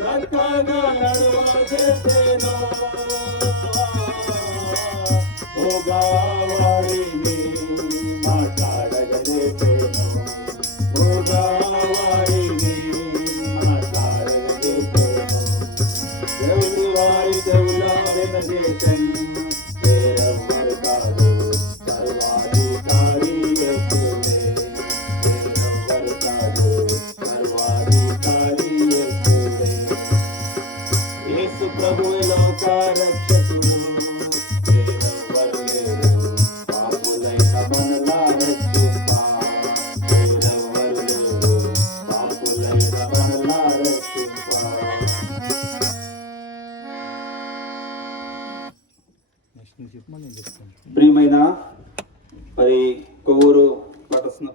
చక్కగా నడువ చేసేను వారిని మాట్లాడగలేసేను వారిని మాట్లాడగలేసేను దేవుడి వారి దేవుల వినజేసన్ వేరెవ్వరు కాదు సర్వాధికారి యేసువే వేరెవ్వరు కాదు సర్వాధికారి యేసువే యేసు ప్రభువే లోక రక్షకుడు వేరెవ్వరు లేరు పాపులైన మనలా రక్షింప వేరెవ్వరు లేరు పాపులైన మనలా రక్షింప. ప్రియమైన మరి కొవ్వూరు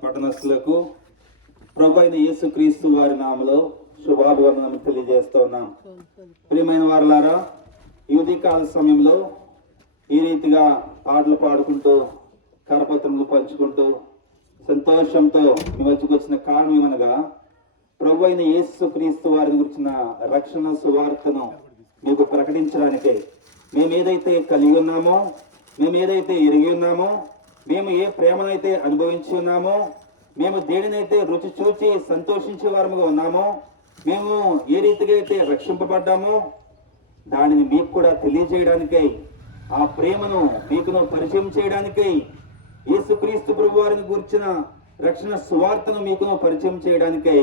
పట్టణస్థులకు ప్రభు అయిన యేసుక్రీస్తు వారి నామలో శుభాభివందనలు తెలియజేస్తూ ఉన్నాం. ప్రియమైన వారలారా, ఈ ఉదయకాల సమయంలో ఈ రీతిగా పాటలు పాడుకుంటూ కరపత్రములు పంచుకుంటూ సంతోషంతో మీ మధ్యకు వచ్చిన కారణం ఏమనగా ప్రభు అయిన యేసుక్రీస్తు వారిని గురించిన రక్షణ సువార్తను మీకు ప్రకటించడానికే. మేము ఏదైతే కలిగి ఉన్నామో, మేము ఏదైతే ఎరిగి ఉన్నామో, మేము ఏ ప్రేమనైతే అనుభవించి ఉన్నామో, మేము దేనినైతే రుచి చూచి సంతోషించే వారముగా ఉన్నామో, మేము ఏ రీతిగా అయితే రక్షింపబడ్డామో దానిని మీకు కూడా తెలియజేయడానికై, ఆ ప్రేమను మీకును పరిచయం చేయడానికై, యేసుక్రీస్తు ప్రభు వారిని గురించిన రక్షణ సువార్తను మీకును పరిచయం చేయడానికై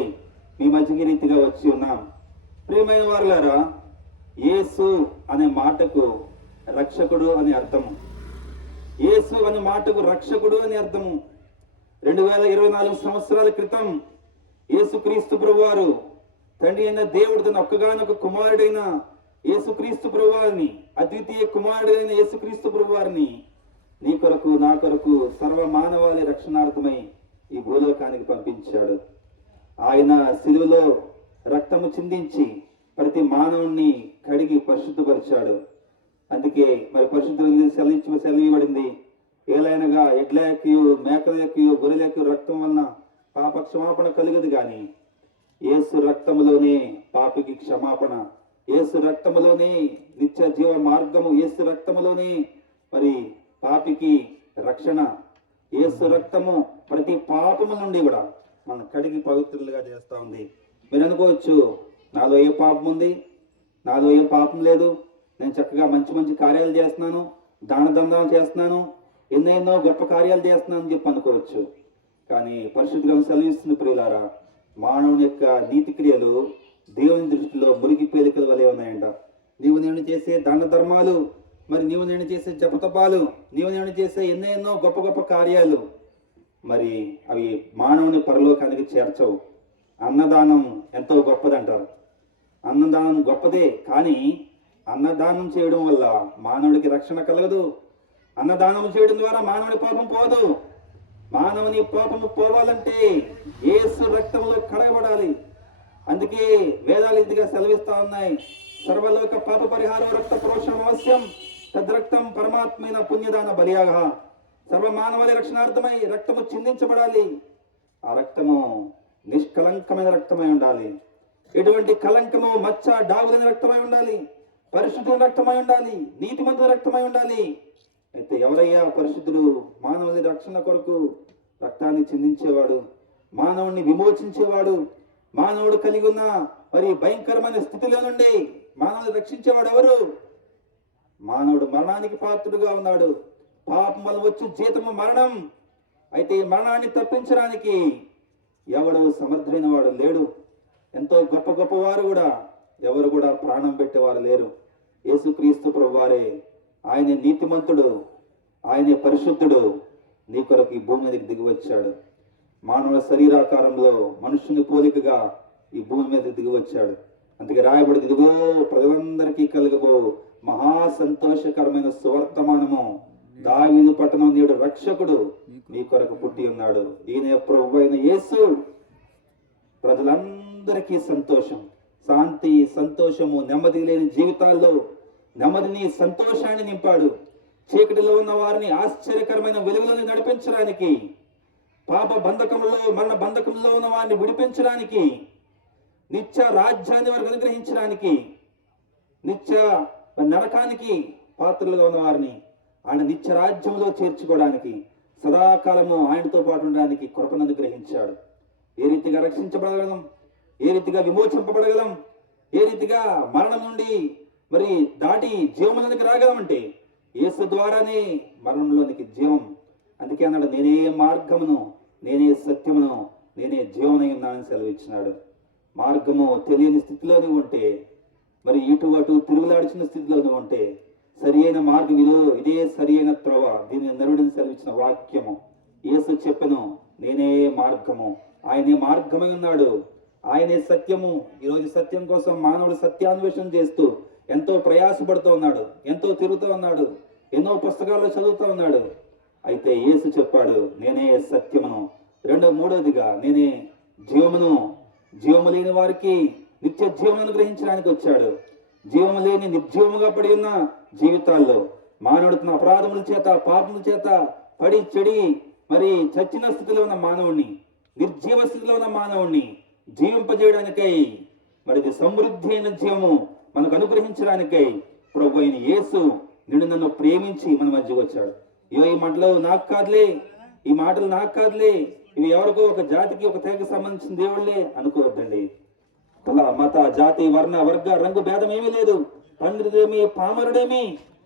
మీ మధ్యకి రీతిగా వచ్చి ఉన్నాం. ప్రియమైన వారులారా, యేసు అనే మాటకు రక్షకుడు అని అర్థము. యేసు అనే మాటకు రక్షకుడు అని అర్థము. 2024 సంవత్సరాల క్రితం యేసుక్రీస్తు ప్రభువారు తండ్రి అయిన దేవుడు తన ఒక్కగానొక కుమారుడైన యేసుక్రీస్తు ప్రభువారిని, అద్వితీయ కుమారుడైన యేసుక్రీస్తు ప్రభువారిని నీ కొరకు నా కొరకు సర్వ మానవాళి రక్షణార్థమై ఈ భూలోకానికి పంపించాడు. ఆయన శిలువలో రక్తము చిందించి ప్రతి మానవుణ్ణి కడిగి పరిశుద్ధపరిచాడు. అందుకే మరి పరిశుద్ధులు సెలవివ్వబడింది, ఏలైనగా ఎడ్ల యొక్కయు మేకల యొక్కయు గొర్రెల యొక్క రక్తం వలన పాప క్షమాపణ కలుగదు గాని యేసు రక్తములోనే పాపికి క్షమాపణ, యేసు రక్తములోనే నిత్య జీవ మార్గము, యేసు రక్తములోనే మరి పాపికి రక్షణ. యేసు రక్తము ప్రతి పాపము నుండి కూడా మన కడిగి పవిత్రులుగా చేస్తా ఉంది. మీరు అనుకోవచ్చు, నాలో ఏ పాపం ఉంది, నాలో ఏం పాపం లేదు, నేను చక్కగా మంచి మంచి కార్యాలు చేస్తున్నాను, దాన దందాలు చేస్తున్నాను, ఎన్నెన్నో గొప్ప కార్యాలు చేస్తున్నాను అని చెప్పి అనుకోవచ్చు. కానీ పరిశుద్ధ గ్రంథం సెలవిస్తుంది ప్రియులారా, మానవుని యొక్క నీతి క్రియలు దేవుని దృష్టిలో మురికి పేలికల వలె ఉన్నాయంట. నీవు నేను చేసే దాన ధర్మాలు, మరి నీవు నేను చేసే జపతపాలు, నీవు నేను చేసే ఎన్నెన్నో గొప్ప గొప్ప కార్యాలు, మరి అవి మానవుని పరలోకానికి చేర్చవు. అన్నదానం ఎంతో గొప్పదంటారు. అన్నదానం గొప్పదే, కానీ అన్నదానం చేయడం వల్ల మానవుడికి రక్షణ కలగదు. అన్నదానం చేయడం ద్వారా మానవుడి పాపం పోదు. మానవుని పాపము పోవాలంటే యేసు రక్తంలో కడగబడాలి. అందుకే వేదాలు ఇదిగా సెలవిస్తా ఉన్నాయి, సర్వలోక పాప పరిహారం రక్త ప్రోషణం అవశ్యం, తద్రక్తం పరమాత్మైన పుణ్యదాన బలియాగ. సర్వ మానవాళి రక్షణార్థమై రక్తము చిందించబడాలి. ఆ రక్తము నిష్కలంకమైన రక్తమై ఉండాలి. ఎటువంటి కలంకము మచ్చ డాగులని రక్తమై ఉండాలి. పరిశుద్ధుల రక్తమై ఉండాలి. నీతిమంతుల రక్తమై ఉండాలి. అయితే ఎవరయ్యా పరిశుద్ధుడు? మానవుని రక్షణ కొరకు రక్తాన్ని చిందించేవాడు, మానవుడిని విమోచించేవాడు, మానవుడు కలిగి ఉన్న మరి భయంకరమైన స్థితిలో నుండి మానవుని రక్షించేవాడు ఎవరు? మానవుడు మరణానికి పాత్రుడుగా ఉన్నాడు. పాపం వల్ల వచ్చి జీతము మరణం. అయితే ఈ మరణాన్ని తప్పించడానికి ఎవడు సమర్థుడైన వాడు లేడు. ఎంతో గొప్ప గొప్ప వారు కూడా ఎవరు కూడా ప్రాణం పెట్టేవారు లేరు. యేసుక్రీస్తు ప్రభువారే, ఆయనే నీతిమంతుడు, ఆయనే పరిశుద్ధుడు, నీ కొరకు ఈ భూమి మీదకి దిగి వచ్చాడు. మానవ శరీరాకారంలో మనుషుని పోలికగా ఈ భూమి మీద దిగి వచ్చాడు. అందుకే రాయబడింది, ఇదిగో ప్రజలందరికీ కలుగబో మహా సంతోషకరమైన సువర్తమానము, దావీదు పట్టణం నేడు రక్షకుడు నీ కొరకు పుట్టి ఉన్నాడు. ఈయన ప్రభువు అయిన యేసు ప్రజలందరికీ సంతోషం, శాంతి, సంతోషము, నెమ్మది లేని జీవితాల్లో నెమ్మదిని, సంతోషాన్ని నింపాడు. చీకటిలో ఉన్న వారిని ఆశ్చర్యకరమైన వెలుగులను నడిపించడానికి పాప బంధకంలో, మరణ బంధకంలో ఉన్న వారిని విడిపించడానికి, నిత్య రాజ్యాన్ని వారికి అనుగ్రహించడానికి, నిత్య నరకానికి పాత్రలుగా ఉన్న వారిని ఆయన నిత్య రాజ్యంలో చేర్చుకోవడానికి, సదాకాలము ఆయనతో పాటు ఉండడానికి కృపను అనుగ్రహించాడు. ఏ రీతిగా రక్షించబడగలం, ఏ రీతిగా విమోచింపబడగలం, ఏ రీతిగా మరణం నుండి మరి దాటి జీవములోనికి రాగలమంటే యేసు ద్వారానే మరణంలోనికి జీవం. అందుకే అన్నాడు, నేనే మార్గమును, నేనే సత్యమును, నేనే జీవనై ఉన్నానని సెలవిచ్చినాడు. మార్గము తెలియని స్థితిలోనే ఉంటే, మరి ఇటు అటు తిరుగులాడిచిన స్థితిలోనే ఉంటే, సరి అయిన మార్గం ఇదే సరి అయిన త్రోవ, దీన్ని నరుడిని సెలవిచ్చిన వాక్యము. యేసు చెప్పెను, నేనే మార్గము, ఆయనే మార్గమై ఉన్నాడు, ఆయనే సత్యము. ఈరోజు సత్యం కోసం మానవుడు సత్యాన్వేషణ చేస్తూ ఎంతో ప్రయాసపడుతూ ఉన్నాడు, ఎంతో తిరుగుతూ ఉన్నాడు, ఎన్నో పుస్తకాల్లో చదువుతూ ఉన్నాడు. అయితే యేసు చెప్పాడు, నేనే సత్యమును, మూడవదిగా నేనే జీవమును. జీవము లేని వారికి నిత్య జీవమును అనుగ్రహించడానికి వచ్చాడు. జీవము లేని నిర్జీవముగా పడి ఉన్న జీవితాల్లో మానవుడు తన అపరాధముల చేత, పాపముల చేత పడి చెడి మరి చచ్చిన స్థితిలో ఉన్న మానవుణ్ణి, నిర్జీవ స్థితిలో ఉన్న మానవుణ్ణి జీవింపజేయడానికై, మరి ఇది సమృద్ధి అయిన జీవము మనకు అనుగ్రహించడానికై ప్రభు అయిన యేసు నిన్ను నన్ను ప్రేమించి మన మధ్యకు వచ్చాడు. ఈ మాటలు నాకు కాదులే, ఈ మాటలు నాకు కాదులే, ఇవి ఎవరికో ఒక జాతికి, ఒక తెగకు సంబంధించిన దేవుళ్ళే అనుకోవద్దండి. కుల, మత, జాతి, వర్ణ, వర్గ, రంగు భేదం ఏమీ లేదు. పండితుడేమి, పామరుడేమి,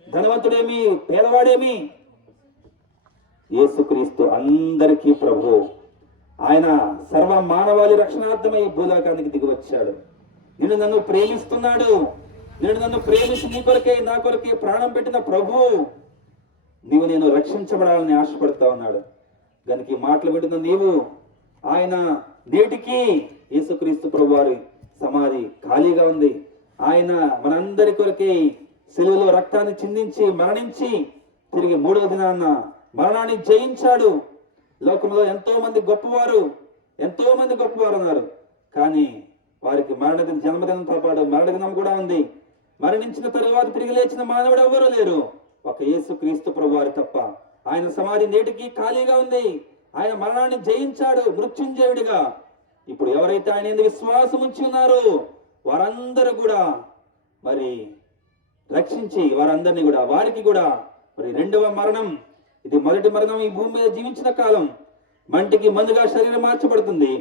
ధనవంతుడేమి, పేదవాడేమి, యేసుక్రీస్తు అందరికీ ప్రభు. ఆయన సర్వ మానవాళి రక్షణార్థమై భూలోకానికి దిగి వచ్చాడు. నిన్ను నన్ను ప్రేమిస్తున్నాడు. నిన్ను నన్ను ప్రేమించి నీ కొరకే, నా కొరకే ప్రాణం పెట్టిన ప్రభు. నీవు నేను రక్షించబడాలని ఆశపడతా ఉన్నాడు. దానికి మాటలు వింటున్న నీవు, ఆయన నేటికి యేసుక్రీస్తు ప్రభు వారి సమాధి ఖాళీగా ఉంది. ఆయన మనందరి కొరకే శిలువలో రక్తాన్ని చిందించి మరణించి తిరిగి మూడవ దినాన్న మరణాన్ని జయించాడు. లోకంలో ఎంతో మంది గొప్పవారు ఉన్నారు. కానీ వారికి జన్మదినంతో పాటు మరణదినం కూడా ఉంది. మరణించిన తరువాత తిరిగి లేచిన మానవుడు ఎవ్వరూ లేరు, ఒక యేసుక్రీస్తు ప్రభువారు తప్ప. ఆయన సమాధి నేటికి ఖాళీగా ఉంది. ఆయన మరణాన్ని జయించాడు మృత్యుంజయుడిగా. ఇప్పుడు ఎవరైతే ఆయన యందు విశ్వాసం ఉంచి ఉన్నారో వారందరూ కూడా మరి రక్షించి వారందరినీ కూడా, వారికి కూడా మరి రెండవ మరణం, ఇది మొదటి మరణం ఈ భూమి మీద జీవించిన కాలం. మంటికి మందుగా శరీరం మార్చబడుతుంది,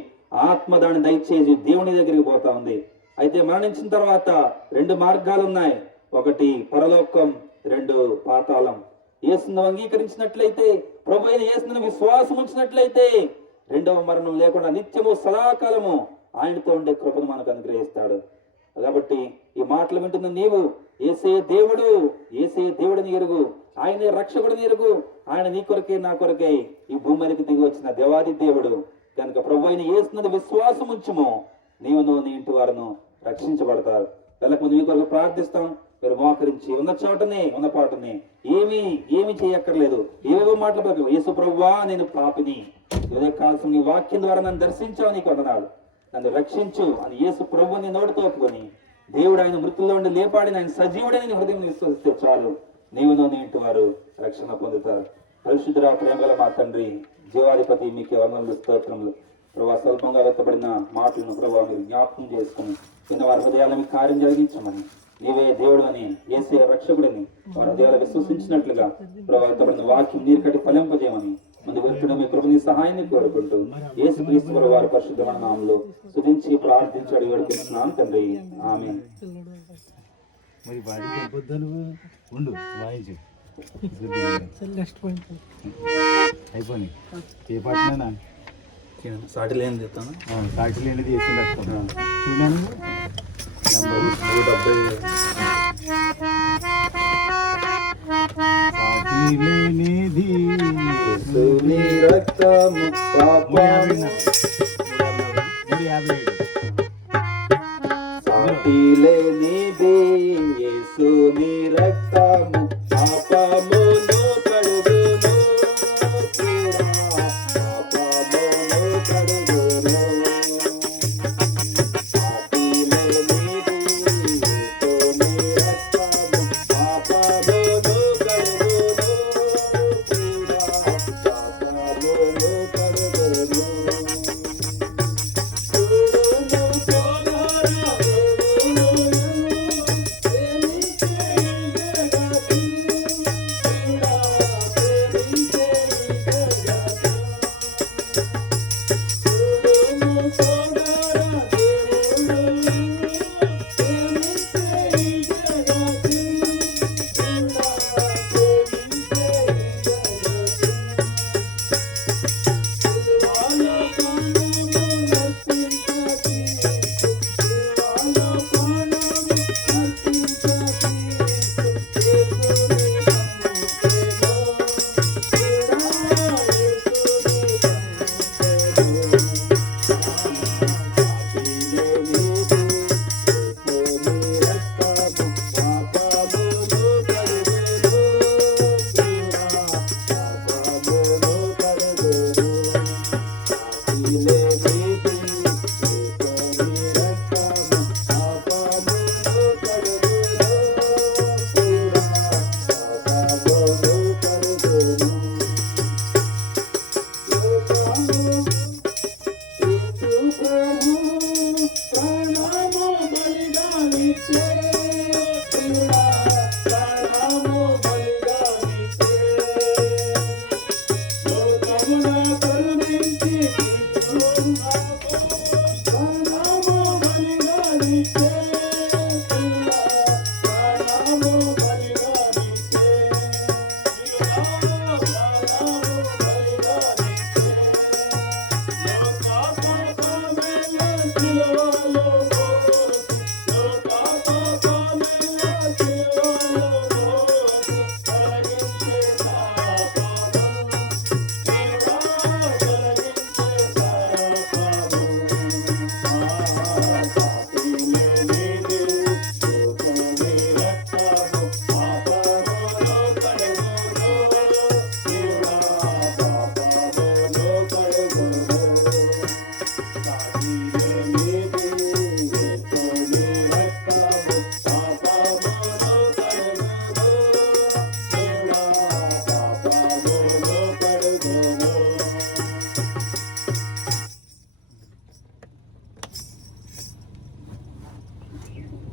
ఆత్మ దాన్ని దయచేసి దేవుని దగ్గరికి పోతా ఉంది. అయితే మరణించిన తర్వాత రెండు మార్గాలు ఉన్నాయి, ఒకటి పరలోకం, రెండు పాతాళం. యేసును అంగీకరించినట్లయితే, ప్రభు అయిన యేసును విశ్వాసం ఉంచినట్లయితే రెండవ మరణం లేకుండా నిత్యము సదాకాలము ఆయనతో ఉండే కృపను మనకు అనుగ్రహిస్తాడు. కాబట్టి ఈ మాటలు వింటున్న నీవు, యేసయ్య దేవుడిని ఎరుగు, ఆయనే రక్షకుడిని ఎరుగు. ఆయన నీ కొరకే, నా కొరకే ఈ భూమి మీదకి దిగి వచ్చిన దేవాది దేవుడు. కనుక ప్రభు అయిన యేసునందు విశ్వాసం ఉంచుము, నీవును నీ ఇంటి వారును రక్షించబడతారు. వెళ్ళకముందు మీ కొరకు ప్రార్థిస్తాం. మీరు మోకరించి ఉన్న చోటనే, ఉన్న పాటనే, ఏమి చేయక్కర్లేదు, ఏవేవో మాటలు, యేసు ప్రభువా నేను పాపిని, కాల్సిన నీ వాక్యం ద్వారా నన్ను దర్శించావు, నీకు వందనాలు, నన్ను రక్షించు అని యేసు ప్రభుని నోటితో ఒప్పుకొని, దేవుడు ఆయన మృతుల్లో ఉండి లేపాడిన ఆయన సజీవుడని హృదయం విశ్వసిస్తే చాలు, నీవును నీ ఇంటి వారు రక్షణ పొందుతారు. పరిశుద్ధుడా, ప్రేమగల మా తండ్రి, జీవాధిపతి, మీకే వందనములు, స్తోత్రములు. ప్రభావ స్వల్పంగా వ్యక్తపడిన మాటలను ప్రభావ మీరు జ్ఞాపకం చేసుకుని విన్న వారి హృదయాలను కార్యం జరిగించమని, నీవే దేవుడు అని, యేసే రక్షకుడిని వారి హృదయాలు విశ్వసించినట్లుగా ప్రభావ వ్యక్తపడిన వాక్యం నీరు కట్టి ఫలింపజేయమని ముందు వ్యక్తుడు మీ కృపని సహాయాన్ని కోరుకుంటూ యేసుక్రీస్తు వారి పరిశుద్ధమైన నామములో స్తుతించి ప్రార్థించి అడిగి వేడుకుంటున్నాను తండ్రి, ఆమేన్. అయిపోయి ఏ పాటనా సాటి లేని చెప్తాను, సాటి లేనిది చేసింది చూడాను. సాటి లేనిది రక్తము సాటి లేనిది యేసుని రక్తము పాపమును కడుగును, పాపమును కడుగును. సాటి లేనిది యేసుని రక్తము పాపమును కడుగును, పాపమును కడుగును.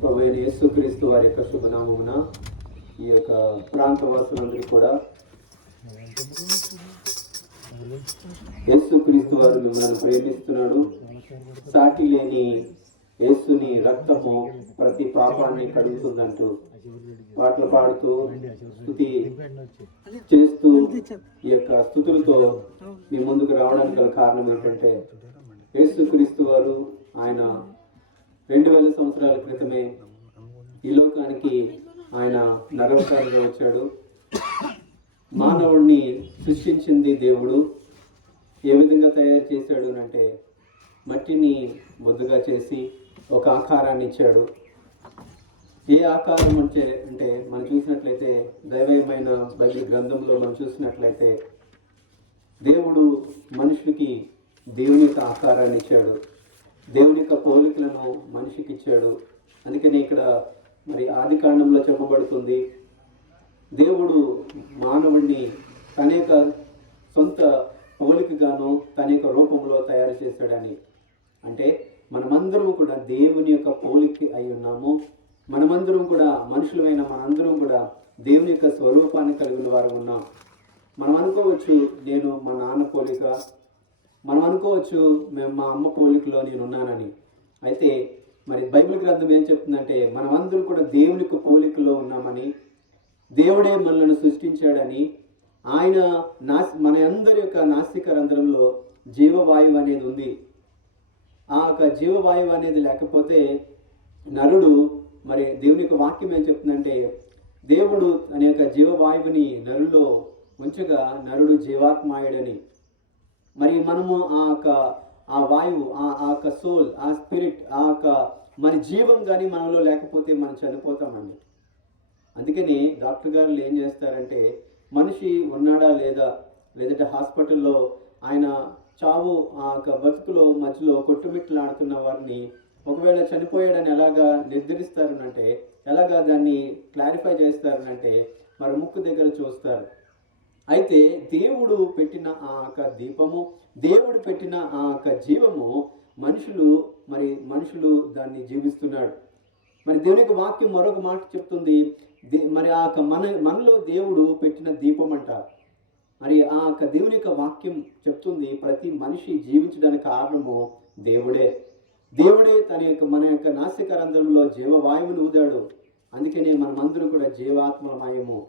ప్రభువైన యేసుక్రీస్తు వారి యొక్క శుభనామమున ఈ యొక్క ప్రాంతవాసులందరూ కూడా యేసుక్రీస్తు వారు మిమ్మల్ని ప్రేమిస్తున్నాడు. సాటి లేని యేసుని రక్తము ప్రతి పాపాన్ని కడుగుతుందంటూ పాటలు పాడుతూ స్తుతి చేస్తూ ఈ యొక్క స్తుతులతో మీ ముందుకు రావడానికి గల కారణం ఏంటంటే యేసుక్రీస్తు వారు ఆయన 2000 సంవత్సరాల క్రితమే ఈ లోకానికి ఆయన నరవతారంగా వచ్చాడు. మానవుడిని సృష్టించింది దేవుడు ఏ విధంగా తయారు చేశాడు అంటే మట్టిని ముద్దగా చేసి ఒక ఆకారాన్ని ఇచ్చాడు. ఏ ఆకారం అంటే మనం చూసినట్లయితే దైవమైన బైబిల్ గ్రంథంలో మనం చూసినట్లయితే దేవుడు మనుషులకి దేవుని యొక్క ఆకారాన్ని ఇచ్చాడు, దేవుని యొక్క పోలికలను మనిషికి ఇచ్చాడు. అందుకని ఇక్కడ మరి ఆది కాండంలో చెప్పబడుతుంది, దేవుడు మానవుడిని తన యొక్క సొంత పోలికగాను తన యొక్క రూపంలో తయారు చేశాడని. అంటే మనమందరం కూడా దేవుని యొక్క పోలిక అయి ఉన్నాము. మనమందరం కూడా మనుషులమైన మనందరం కూడా దేవుని యొక్క స్వరూపాన్ని కలిగిన వారు ఉన్నాం. మనం అనుకోవచ్చు నేను మా నాన్న పోలిక, మనం అనుకోవచ్చు మేము మా అమ్మ పోలికలో నేను ఉన్నానని. అయితే మరి బైబిల్ గ్రంథం ఏం చెప్తుందంటే మనమందరం కూడా దేవుని యొక్క పోలికలో ఉన్నామని, దేవుడే మనల్ని సృష్టించాడని, ఆయన మన అందరి యొక్క నాసిక రంధ్రంలో జీవవాయువు అనేది ఉంది. ఆ యొక్క జీవవాయువు అనేది లేకపోతే నరుడు మరి దేవుని యొక్క వాక్యం ఏం చెప్తుందంటే దేవుడు తన యొక్క జీవవాయువుని నరులో ఉంచగా నరుడు జీవాత్మాయుడని. మరి మనము ఆ వాయువు ఆ యొక్క సోల్, ఆ స్పిరిట్, ఆ యొక్క మరి జీవం కానీ మనలో లేకపోతే మనం చనిపోతామండి. అందుకని డాక్టర్ గారు ఏం చేస్తారంటే మనిషి ఉన్నాడా లేదంటే హాస్పిటల్లో ఆయన చావు ఆ యొక్క బతుకులో మధ్యలో కొట్టుమిట్లాడుతున్న వారిని ఒకవేళ చనిపోయాడని ఎలాగా నిర్ధారిస్తారనంటే, ఎలాగా దాన్ని క్లారిఫై చేస్తారనంటే మరి ముక్కు దగ్గర చూస్తారు. అయితే దేవుడు పెట్టిన ఆ యొక్క దీపము, దేవుడు పెట్టిన ఆ యొక్క జీవము మనుషులు దాన్ని జీవిస్తున్నాడు. మరి దేవుని యొక్క వాక్యం మరొక మాట చెప్తుంది, మరి ఆ యొక్క మనలో దేవుడు పెట్టిన దీపం అంట. మరి ఆ యొక్క దేవుని యొక్క వాక్యం చెప్తుంది ప్రతి మనిషి జీవించడానికి కారణము దేవుడే మన యొక్క నాసిక రంధ్రంలో జీవవాయువును ఊదాడు. అందుకనే మనమందరం కూడా జీవాత్మమయము.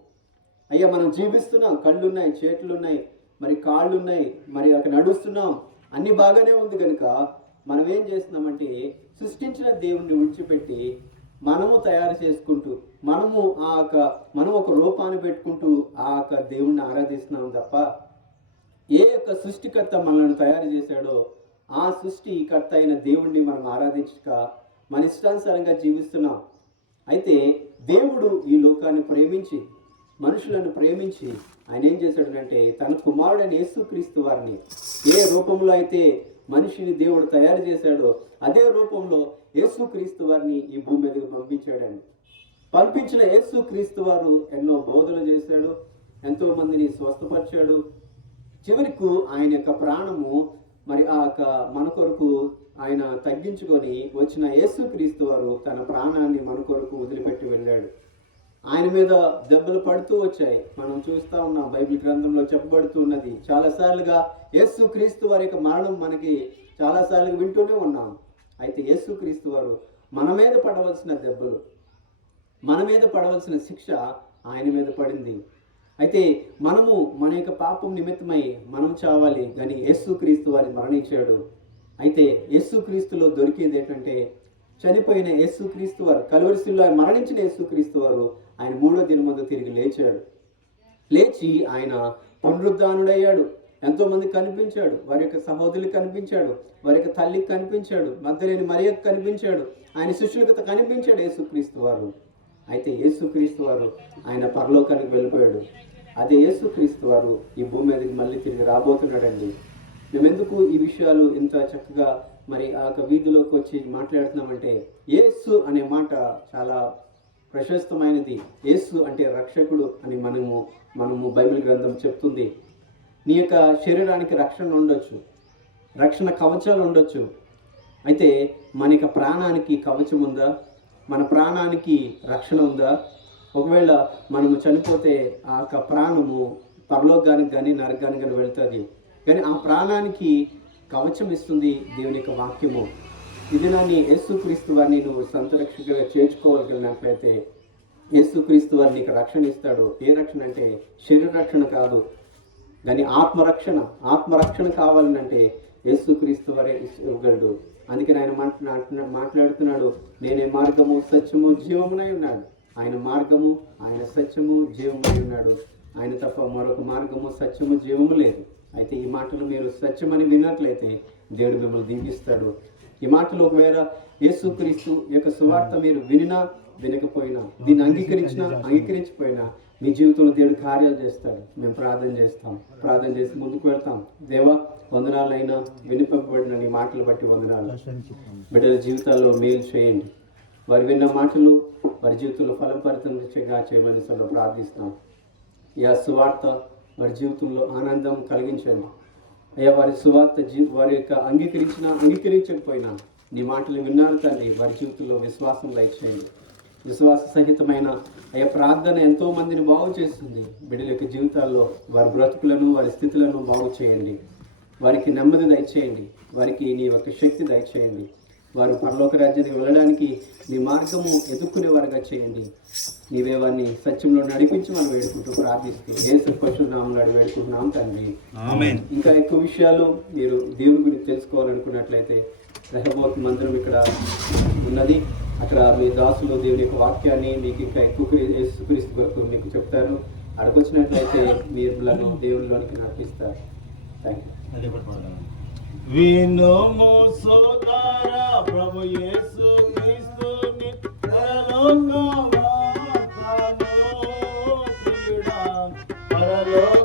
అయ్యా మనం జీవిస్తున్నాం, కళ్ళున్నాయి, చేతులున్నాయి, మరి కాళ్ళున్నాయి, మరి అక్కడ నడుస్తున్నాం, అన్ని బాగానే ఉంది కనుక మనం ఏం చేస్తున్నామంటే సృష్టించిన దేవుణ్ణి విడిచిపెట్టి మనము తయారు చేసుకుంటూ మనం ఒక రూపాన్ని పెట్టుకుంటూ ఆ యొక్క దేవుణ్ణి ఆరాధిస్తున్నాం తప్ప ఏ యొక్క సృష్టికర్త మనల్ని తయారు చేశాడో ఆ సృష్టికర్త అయిన దేవుణ్ణి మనం ఆరాధించక మన ఇష్టానుసారంగా జీవిస్తున్నాం. అయితే దేవుడు ఈ లోకాన్ని ప్రేమించి మనుషులను ప్రేమించి ఆయన ఏం చేశాడంటే తన కుమారుడైన యేసుక్రీస్తు వారిని ఏ రూపంలో అయితే మనిషిని దేవుడు తయారు చేశాడో అదే రూపంలో యేసుక్రీస్తు వారిని ఈ భూమి మీదకి పంపించాడండి. పంపించిన యేసుక్రీస్తు వారు ఎన్నో బోధలు చేశాడు, ఎంతో మందిని స్వస్థపరిచాడు. చివరికి ఆయన యొక్క ప్రాణము మరి ఆ యొక్క మన కొరకు ఆయన తగ్గించుకొని వచ్చిన యేసుక్రీస్తు వారు తన ప్రాణాన్ని మన కొరకు వదిలిపెట్టి వెళ్ళాడు. ఆయన మీద దెబ్బలు పడుతూ వచ్చాయి. మనం చూస్తూ ఉన్నాం, బైబిల్ గ్రంథంలో చెప్పబడుతూ ఉన్నది. చాలాసార్లుగా యేసుక్రీస్తు వారి యొక్క మరణం మనకి చాలాసార్లు వింటూనే ఉన్నాం. అయితే యేసుక్రీస్తు వారు మన మీద పడవలసిన దెబ్బలు, మన మీద పడవలసిన శిక్ష ఆయన మీద పడింది. అయితే మనము మన యొక్క పాపం నిమిత్తమై మనం చావాలి, కానీ యేసుక్రీస్తు వారి మరణించాడు. అయితే యేసుక్రీస్తులో దొరికేది ఏంటంటే, చనిపోయిన యేసుక్రీస్తు వారు, కలువరిశిల్లో మరణించిన యేసుక్రీస్తు వారు ఆయన 3వ దినమందు తిరిగి లేచాడు. లేచి ఆయన పునరుద్ధానుడయ్యాడు. ఎంతో మంది కనిపించాడు. వారి యొక్క సహోదరులకు కనిపించాడు, వారి యొక్క తల్లికి కనిపించాడు, మగ్దలేని మరియకు కనిపించాడు, ఆయన శిష్యులకు కనిపించాడు యేసుక్రీస్తు వారు. అయితే యేసుక్రీస్తు వారు ఆయన పరలోకానికి వెళ్ళిపోయాడు. అదే యేసుక్రీస్తు వారు ఈ భూమి మీదకి మళ్ళీ తిరిగి రాబోతున్నాడండి. మేమెందుకు ఈ విషయాలు ఇంత చక్కగా మరి ఆ వీధిలోకి వచ్చి మాట్లాడుతున్నామంటే, యేసు అనే మాట చాలా ప్రశస్తమైనది. యేసు అంటే రక్షకుడు అని మనము బైబిల్ గ్రంథం చెప్తుంది. నీ యొక్క శరీరానికి రక్షణ ఉండొచ్చు, రక్షణ కవచాలు ఉండొచ్చు. అయితే మన యొక్క ప్రాణానికి కవచం ఉందా? మన ప్రాణానికి రక్షణ ఉందా? ఒకవేళ మనము చనిపోతే ఆ యొక్క ప్రాణము పరలోకానికి కానీ నరకానికి కానీ వెళ్తుంది. కానీ ఆ ప్రాణానికి కవచం ఇస్తుంది దేవుని యొక్క వాక్యము. ఇది నాని యేసుక్రీస్తు వారిని నువ్వు సొంత రక్షకుగా చేర్చుకోగలిగినట్లయితే యేసుక్రీస్తు వారిని నీకు రక్షణ ఇస్తాడు. ఏ రక్షణ అంటే శరీర రక్షణ కాదు, కానీ ఆత్మరక్షణ కావాలనంటే యేసుక్రీస్తు వారే ఇవ్వగలడు. అందుకని ఆయన మాట్లాడుతున్నాడు, నేనే మార్గము సత్యము జీవమునై ఉన్నాడు. ఆయన మార్గము, ఆయన సత్యము జీవమునై ఉన్నాడు. ఆయన తప్ప మరొక మార్గము సత్యము జీవము లేదు. అయితే ఈ మాటలు మీరు సత్యమని విన్నట్లయితే దేవుడు మిమ్మల్ని దీవిస్తాడు. ఈ మాటలు ఒకవేళ యేసుక్రీస్తు యొక్క సువార్త మీరు వినినా వినకపోయినా, దీన్ని అంగీకరించిపోయినా మీ జీవితంలో దేవుడు కార్యాలు చేస్తాడు. మేము ప్రార్థన చేసి ముందుకు వెళ్తాం. దేవా, వందనాలైనా వినిపింపబడిన నీ మాటలు బట్టి వందనాలు. బిడ్డల జీవితాల్లో మేలు చేయండి. వారు విన్న మాటలు వారి జీవితంలో ఫలపరితంగా చేయమని ప్రార్థిస్తున్నాం. ఈ సువార్త వారి జీవితంలో ఆనందం కలిగించండి అయ్యా. వారి సువార్త వారి యొక్క అంగీకరించకపోయినా నీ మాటలు విన్నారు తండ్రి. వారి జీవితంలో విశ్వాసం దయచేయండి. విశ్వాస సహితమైన అయ్యా ప్రార్థన ఎంతో మందిని బాగు చేస్తుంది. బిడ్డల యొక్క జీవితాల్లో వారి బ్రతుకులను, వారి స్థితులను బాగు చేయండి. వారికి నెమ్మది దయచేయండి. వారికి నీ యొక్క శక్తి దయచేయండి. వారు పరలోక రాజ్యానికి వెళ్ళడానికి నీ మార్గము ఎదుర్కొనే వారుగా చేయండి. నీవే వారిని సత్యంలో నడిపించి మనం వేడుకుంటూ ప్రార్థిస్తూ యేసు పరిశుద్ధ నామములో వేడుకుంటున్నాం తండ్రి. ఇంకా ఎక్కువ విషయాలు మీరు దేవుని గురించి తెలుసుకోవాలనుకున్నట్లయితే రెహోబోతు మందిరం ఇక్కడ ఉన్నది. అక్కడ మీ దాసులు దేవుని యొక్క వాక్యాన్ని మీకు ఇంకా ఎక్కువ యేసుక్రీస్తు వరకు మీకు చెప్తారు. అడగొచ్చినట్లయితే మీరు దేవునిలోనికి నడిపిస్తారు. Thank you. వినోము సోదర ప్రభు యేసుక్రీస్తుని పరలోక వార్తను ప్రియుడా, పరలోక